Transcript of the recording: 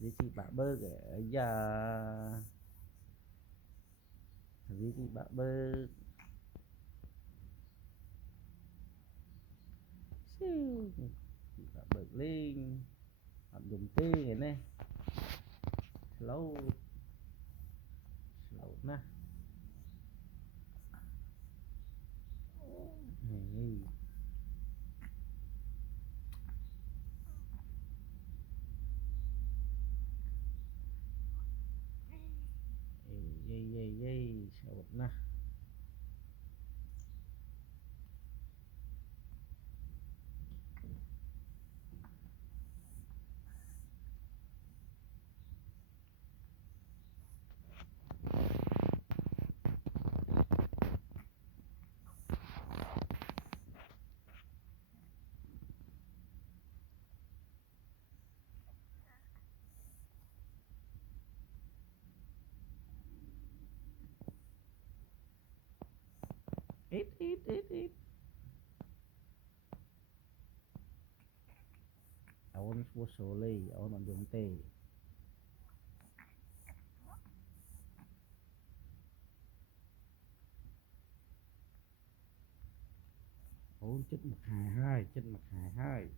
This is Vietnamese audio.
Vì chị bạ bơ kìa giờ vì chị bạ bơ siêu chị bạ bơ lên học dùng tê cái này slow slow nè hey. Yay slow nè ít awan vô số lì awan học dùng tê awan chết mặt hài hai chết mặt hài hai